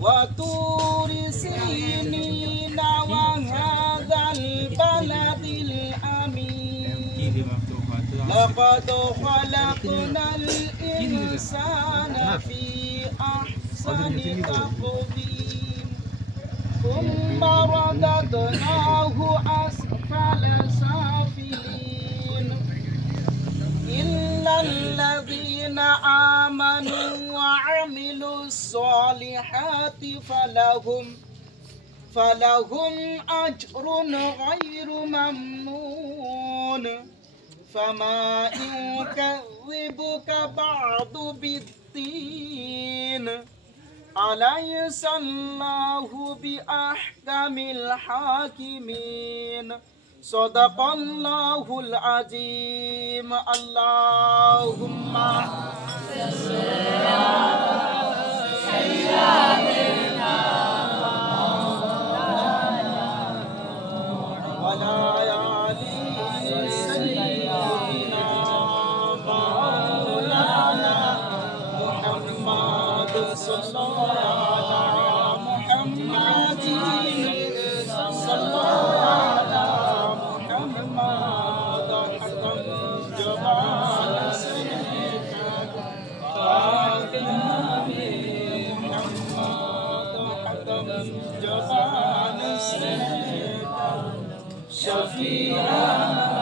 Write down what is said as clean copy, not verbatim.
وطور سينين وهذا البلد الأمين لقد خلقنا الإنسان في أحسن تقويم ثم رددناه أسفل سافلين إلا الذين آمنوا وعملوا الصالحات فلهم أجر غير ممنون فما إن كذبك بعد بالدين أليس الله بأحكم الحاكمين صدق الله العظيم اللهم صل على سيدنا وعلى آل سيدنا مولانا محمد صلى الله على محمد صلى الله على محمد حكم جمال سيدك فاكنا محمد حكم جمال سيدك شفيعا